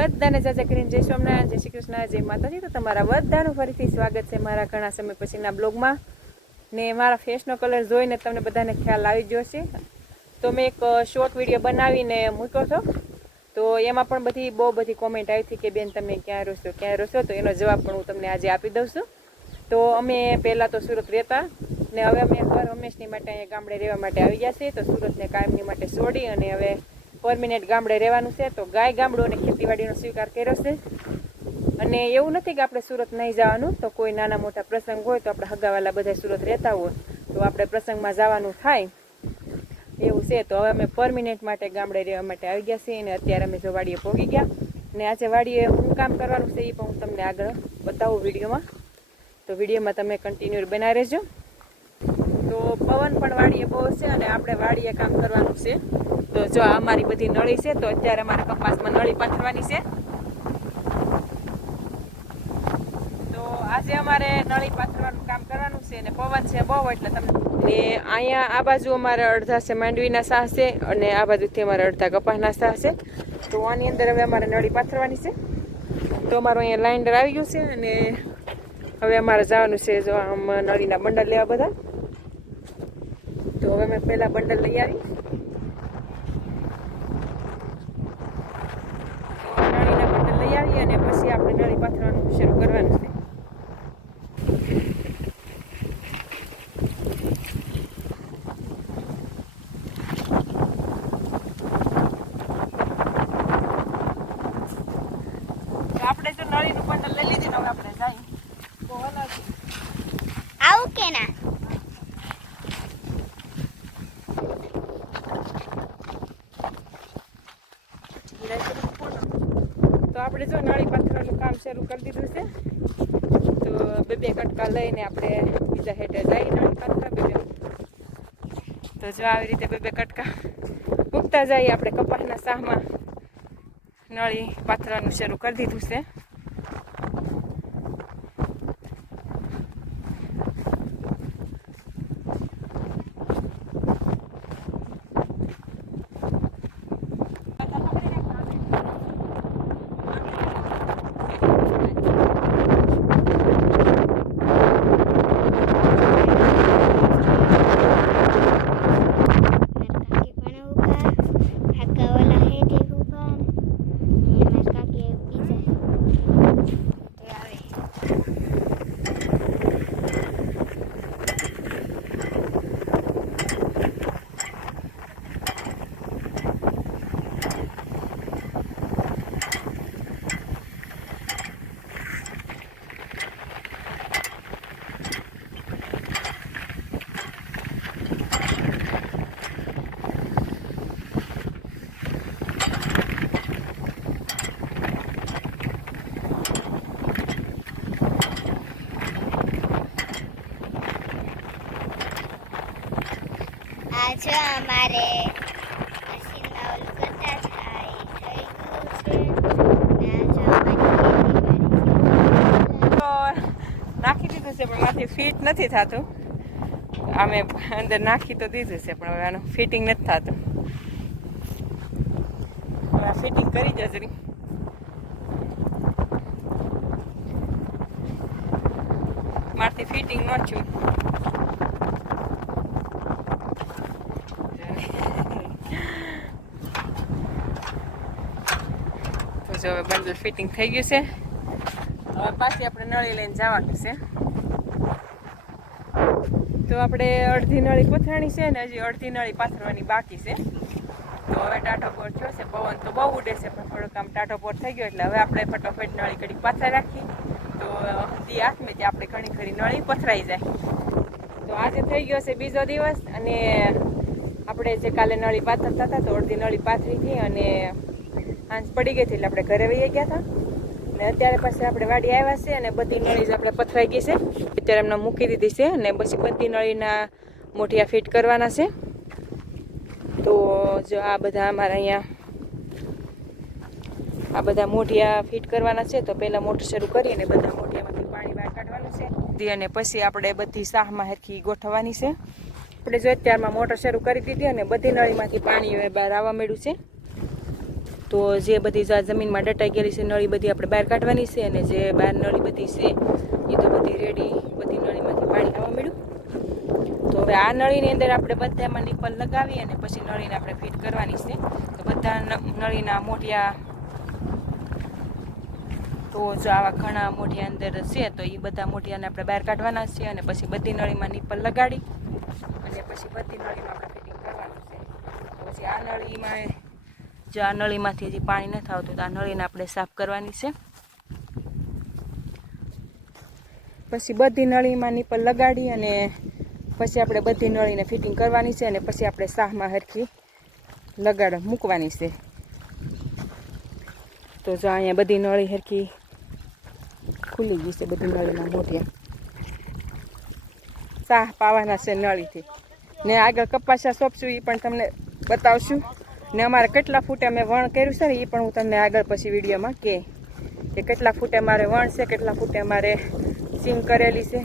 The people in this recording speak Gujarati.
બધાને જાજા કરીને જય સોમનાથ, જય શ્રી કૃષ્ણ, જય માતાજી. તો તમારા બધાનું ફરીથી સ્વાગત છે મારા ઘણા સમય પછીના બ્લોગમાં. ને મારા ફેસનો કલર જોઈને તમને બધાને ખ્યાલ આવી ગયો છે. તો મેં એક શોર્ટ વિડીયો બનાવીને મૂક્યો હતો. તો એમાં પણ બહુ બધી કોમેન્ટ આવી હતી કે બેન તમે ક્યાં રહો છો, તો એનો જવાબ પણ હું તમને આજે આપી દઉં છું. તો અમે પહેલાં તો સુરત રહેતા ને હવે અમે હર હંમેશની માટે અહીંયા ગામડે રહેવા માટે આવી ગયા છીએ. તો સુરતને કાયમની માટે છોડી અને હવે પરમિનેન્ટ ગામડે રહેવાનું છે. તો ગાય ગામડો અને ખેતીવાડીનો સ્વીકાર કર્યો છે. અને એવું નથી કે આપણે સુરત નહીં જવાનું. તો કોઈ નાના મોટા પ્રસંગ હોય તો આપણે હગાવાલા બધા સુરત રહેતા હોય તો આપણે પ્રસંગમાં જવાનું થાય એવું છે. તો હવે અમે પરમિનેન્ટ માટે ગામડે રહેવા માટે આવી ગયા છીએ અને અત્યારે અમે જો વાડીએ પહોંચી ગયા. ને આજે વાડીએ શું કામ કરવાનું છે એ પણ હું તમને આગળ બતાવું વિડીયોમાં. તો વિડીયોમાં તમે કન્ટિન્યુ બનાવી રહેજો. તો પવન પણ વાડીએ બહુ છે અને આપણે વાડીએ કામ કરવાનું છે. તો જો અમારી બધી નળી છે. તો અત્યારે અમારે કપાસમાં નળી પાથરવાની છે. તો આજે અમારે નળી પાથરવાનું કામ કરવાનું છે અને પવન છે બહુ એટલે તમને ને અહીંયા આ બાજુ અમારે અડધા છે માંડવીના શાહ છે અને આ બાજુથી અમારે અડધા કપાસના શાહ છે. તો આની અંદર હવે અમારે નળી પાથરવાની છે. તો અમારું અહીંયા લાઇન્ડર આવી ગયું છે અને હવે અમારે જવાનું છે જો આમ નળીના બંડલ લેવા બધા. તો હવે મેં પહેલાં બંડલ લઈ આવી. નળીના બંડલ લઈ આવી અને પછી આપણે નળી પાથરવાનું શરૂ કરવાનું છે. આપણે જો નળીનું બંડલ લઈ લીધું હવે આપણે જાય તો હલાવશું આવું કે ના તો આપણે જો નળી પાથરવાનું કામ શરૂ કરી દીધું છે. તો બે કટકા લઈને આપણે બીજા હેઠે જઈ નળી પાથરા બે. તો જો આવી રીતે બે કટકા મૂકતા જઈએ આપણે કપાસના શાહમાં નળી પાથરવાનું શરૂ કરી દીધું છે. આજે અમારે મશીનમાં ઓલું કરતા થાય થઈ ગયું છે. તો નાખી દીધું છે પણ માંથી ફિટ નથી થતું. અમે અંદર નાખી તો દીધું છે પણ હવે આનું ફિટિંગ નથી થતું. હવે ફિટિંગ કરી જશે. મારથી ફિટિંગ ન થયું. તો જો હવે બંડલ ફિટિંગ થઈ ગયું છે. હવે પાછી આપણે નળી લઈને જવાનું છે. તો આપણે અડધી નળી પથરાણી છે ને હજી અડધી નળી પાથરવાની બાકી છે. તો હવે ટાટો પોર થયો છે. પવન તો બહુ ઉડે છે પણ થોડુંક આમ ટાટો પોર થઈ ગયો એટલે હવે આપણે ફટોફટ નળી ઘડી પાથરા રાખી. તો તે હાથમેથી આપણે ઘણી ખરી નળી પથરાઈ જાય. તો આજે થઈ ગયો છે બીજો દિવસ અને આપણે જે કાલે નળી પાથરતા હતા તો અડધી નળી પાથરી હતી અને આંચ પડી ગઈ હતી એટલે આપણે ઘરે વહી ગયા હતા. ને અત્યારે પાછી આપણે વાડી આવ્યા છે અને બધી નળી જ આપણે પથરાઈ ગઈ છે. અત્યારે એમને મૂકી દીધી છે અને પછી બધી નળીના મોઢિયા ફિટ કરવાના છે. તો જો આ બધા અમારા અહીંયા આ બધા મોઢિયા ફિટ કરવાના છે. તો પહેલાં મોટર શરૂ કરીને બધા મોઢિયામાંથી પાણી બહાર કાઢવાનું છે અને પછી આપણે બધી શાહમાં હરખી ગોઠવવાની છે. આપણે જો અત્યારમાં મોટર શરૂ કરી દીધી અને બધી નળીમાંથી પાણી બહાર આવવા માંડ્યું છે. તો જે બધી જમીનમાં દટાઈ ગયેલી છે નળી બધી આપણે બહાર કાઢવાની છે, અને જે બહાર નળી બધી છે એ તો બધી રેડી, બધી નળીમાંથી પાણી આવવા મળ્યું. તો હવે આ નળીની અંદર આપણે બધામાં નિપલ લગાવી અને પછી નળીને આપણે ફિટ કરવાની છે. તો બધા નળીના મોઢિયા, તો જો આવા ઘણા મોઢિયા અંદર છે, તો એ બધા મોઢિયાને આપણે બહાર કાઢવાના છે, અને પછી બધી નળીમાં નિપલ લગાડી અને પછી બધી નળીમાં આપણે ફિટિંગ કરવાનું છે. પછી આ નળીમાં, જો આ નળીમાંથી હજી પાણી નથી આવતું, તો આ નળીને આપણે સાફ કરવાની છે. પછી બધી નળીમાં નિપલ લગાડી અને પછી આપણે બધી નળીને ફિટિંગ કરવાની છે, અને પછી આપણે શાહમાં હરખી મૂકવાની છે. તો જો અહીંયા બધી નળી હરખી ખુલી ગઈ છે, બધી નળીના મોઢિયા શાહ પાવાના છે નળીથી. ને આગળ કપાસા સોંપશું એ પણ તમને બતાવશું, ને અમારે કેટલા ફૂટે અમે વણ કર્યું છે ને એ પણ હું તમને આગળ પછી વિડીયોમાં કે કેટલા ફૂટે અમારે વણ છે, કેટલા ફૂટે અમારે સીમ કરેલી છે.